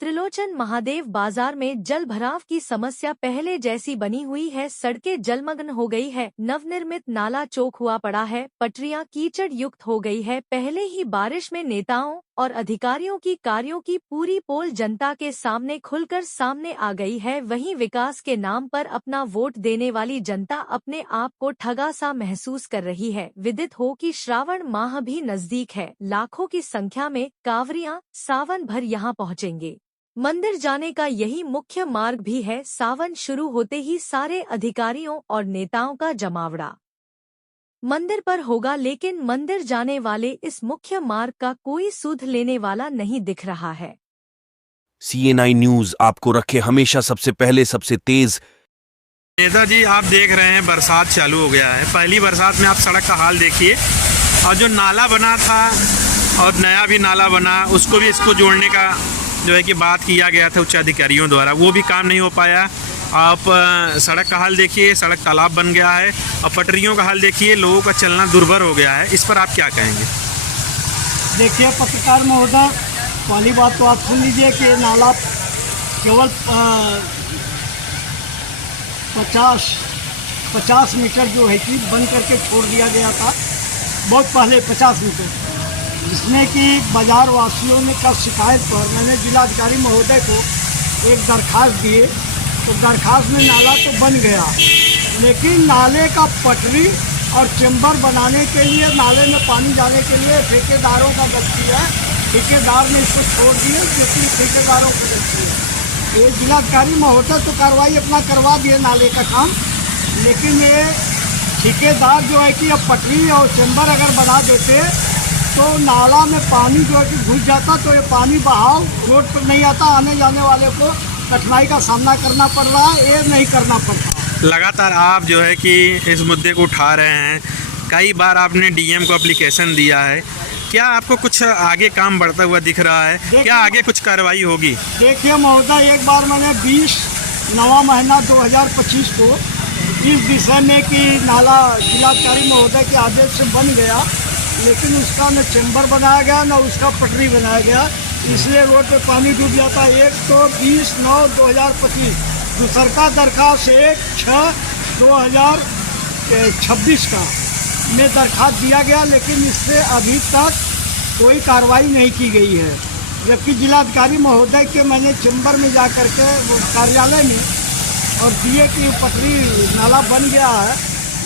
त्रिलोचन महादेव बाजार में जल भराव की समस्या पहले जैसी बनी हुई है। सड़कें जलमग्न हो गई है, नवनिर्मित नाला चौक हुआ पड़ा है, पटरियां कीचड़ युक्त हो गई है। पहले ही बारिश में नेताओं और अधिकारियों की कार्यों की पूरी पोल जनता के सामने खुलकर सामने आ गई है। वहीं विकास के नाम पर अपना वोट देने वाली जनता अपने आप को ठगा सा महसूस कर रही है। विदित हो कि श्रावण माह भी नजदीक है, लाखों की संख्या में कांवरियां सावन भर यहां पहुंचेंगे। मंदिर जाने का यही मुख्य मार्ग भी है। सावन शुरू होते ही सारे अधिकारियों और नेताओं का जमावड़ा मंदिर पर होगा, लेकिन मंदिर जाने वाले इस मुख्य मार्ग का कोई सुध लेने वाला नहीं दिख रहा है। CNI न्यूज आपको रखे हमेशा सबसे पहले, सबसे तेज। नेता जी, आप देख रहे हैं बरसात चालू हो गया है। पहली बरसात में आप सड़क का हाल देखिए, और जो नाला बना था और नया भी नाला बना, उसको भी इसको जोड़ने का जो है कि बात किया गया था उच्च अधिकारियों द्वारा, वो भी काम नहीं हो पाया। आप सड़क का हाल देखिए, सड़क तालाब बन गया है, और पटरियों का हाल देखिए, लोगों का चलना दुर्भर हो गया है। इस पर आप क्या कहेंगे? देखिए पत्रकार महोदय, पहली बात तो आप सुन लीजिए कि नाला केवल 50 मीटर जो है कि बंद करके छोड़ दिया गया था, बहुत पहले 50 मीटर, जिसमें कि बाजार वासियों ने का शिकायत पर मैंने जिलाधिकारी महोदय को एक दरखास्त दिए, तो दरखास्त में नाला तो बन गया, लेकिन नाले का पटरी और चैम्बर बनाने के लिए, नाले में पानी जाने के लिए ठेकेदारों का गलती है। ठेकेदार ने इसको छोड़ दिए, जो कि ठेकेदारों की गलती है। ये जिलाधिकारी महोदय तो कार्रवाई अपना करवा दिए नाले का काम, लेकिन ये ठेकेदार जो है कि अब पटरी और चैम्बर अगर बना देते तो नाला में पानी जो है कि घुस जाता, तो ये पानी बहाव रोड पर नहीं आता, आने जाने वाले को कठिनाई का सामना करना पड़ रहा है, ये नहीं करना पड़ता। लगातार आप जो है कि इस मुद्दे को उठा रहे हैं, कई बार आपने DM को एप्लीकेशन दिया है, क्या आपको कुछ आगे काम बढ़ता हुआ दिख रहा है? क्या आगे कुछ कार्रवाई होगी? देखिए महोदय, एक बार मैंने 20/9 महीना 2025 को इस विषय में कि नाला जिलाधिकारी महोदय के आदेश से बन गया, लेकिन उसका न चैम्बर बनाया गया न उसका पटरी बनाया गया, इसलिए रोड पे पानी डूब जाता है। एक तो 20/9/2025, दूसर का दरखास्त 1/6/2026 का में दरखास्त दिया गया, लेकिन इससे अभी तक कोई कार्रवाई नहीं की गई है। जबकि जिलाधिकारी महोदय के मैंने चैम्बर में जा कर के कार्यालय में और दिए कि पटरी नाला बन गया है,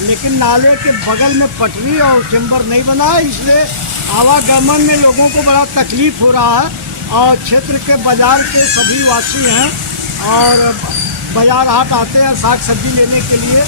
लेकिन नाले के बगल में पटरी और चैम्बर नहीं बना है, इसलिए आवागमन में लोगों को बड़ा तकलीफ हो रहा है। और क्षेत्र के बाजार के सभी वासी हैं और बाजार हाट आते हैं साग सब्जी लेने के लिए,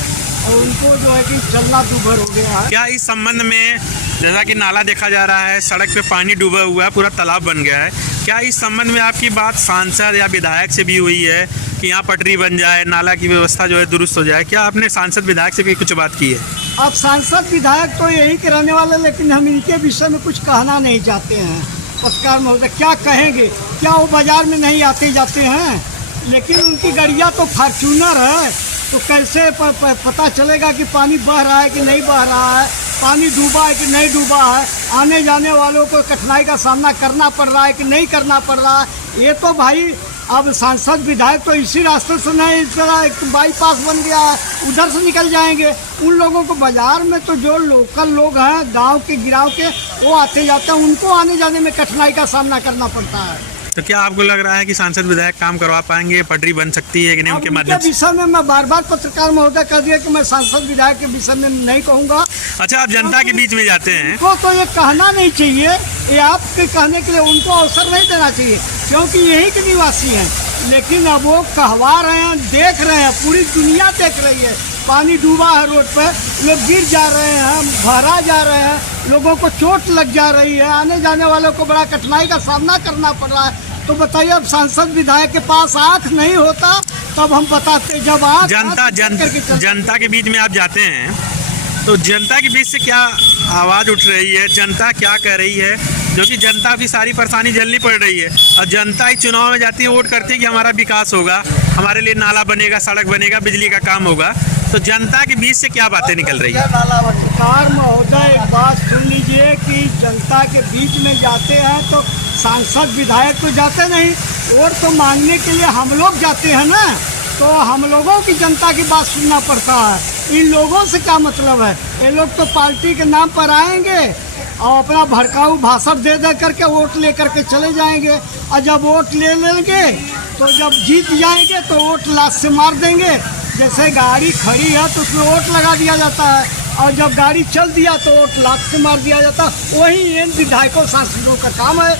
और उनको जो है कि चलना दुभर हो गया है। क्या इस संबंध में, जैसा कि नाला देखा जा रहा है, सड़क पे पानी डूबा हुआ है, पूरा तालाब बन गया है, क्या इस संबंध में आपकी बात सांसद या विधायक से भी हुई है कि यहाँ पटरी बन जाए, नाला की व्यवस्था जो है दुरुस्त हो जाए? क्या आपने सांसद विधायक से भी कुछ बात की है? अब सांसद विधायक तो यही के रहने वाले, लेकिन हम इनके विषय में कुछ कहना नहीं चाहते हैं। पत्रकार महोदय, क्या कहेंगे? क्या वो बाजार में नहीं आते जाते हैं? लेकिन उनकी गाड़ियाँ तो फॉर्च्यूनर है, तो कैसे पता चलेगा कि पानी बह रहा है कि नहीं बह रहा है, पानी डूबा है कि नहीं डूबा है, आने जाने वालों को कठिनाई का सामना करना पड़ रहा है कि नहीं करना पड़ रहा है? ये तो भाई अब सांसद विधायक तो इसी रास्ते से नहीं, इस तरह एक बाईपास बन गया है, उधर से निकल जाएंगे। उन लोगों को बाजार में तो जो लोकल लोग हैं, गांव के गिराव के, वो आते जाते हैं, उनको आने जाने में कठिनाई का सामना करना पड़ता है। तो क्या आपको लग रहा है कि सांसद विधायक काम करवा पाएंगे, पटरी बन सकती है कि नहीं उनके माध्यम से? विषय में मैं बार बार पत्रकार महोदय कह दिया कि मैं सांसद विधायक के विषय में नहीं कहूँगा। अच्छा, आप जनता के बीच में जाते हैं, उनको तो ये कहना नहीं चाहिए, ये आपके कहने के लिए उनको अवसर नहीं देना चाहिए, क्योंकि यही के निवासी हैं। लेकिन अब वो कहवा रहे हैं, देख रहे हैं, पूरी दुनिया देख रही है, पानी डूबा है रोड पे, लोग गिर जा रहे हैं, भरा जा रहे हैं, लोगों को चोट लग जा रही है, आने जाने वालों को बड़ा कठिनाई का सामना करना पड़ रहा है। तो बताइए, अब सांसद विधायक के पास आँख नहीं होता तब हम बताते, जब आँख जनता के बीच में आप जाते हैं, तो जनता के बीच से क्या आवाज़ उठ रही है? जनता क्या कह रही है? जो कि जनता की सारी परेशानी झेलनी पड़ रही है, और जनता ही चुनाव में जाती है, वोट करती है कि हमारा विकास होगा, हमारे लिए नाला बनेगा, सड़क बनेगा, बिजली का काम होगा। तो जनता के बीच से क्या बातें निकल रही है? सरकार महोदय एक बात सुन लीजिए कि जनता के बीच में जाते हैं तो सांसद विधायक तो जाते नहीं, वोट तो मांगने के लिए हम लोग जाते हैं ना, तो हम लोगों की जनता की बात सुनना पड़ता है। इन लोगों से क्या मतलब है? ये लोग तो पार्टी के नाम पर आएंगे और अपना भड़काऊ भाषण दे करके वोट ले करके चले जाएंगे, और जब वोट ले लेंगे तो जब जीत जाएंगे तो वोट लात से मार देंगे। जैसे गाड़ी खड़ी है तो उसमें वोट लगा दिया जाता है, और जब गाड़ी चल दिया तो वोट लात से मार दिया जाता है। वही इन विधायकों सांसदों का काम है।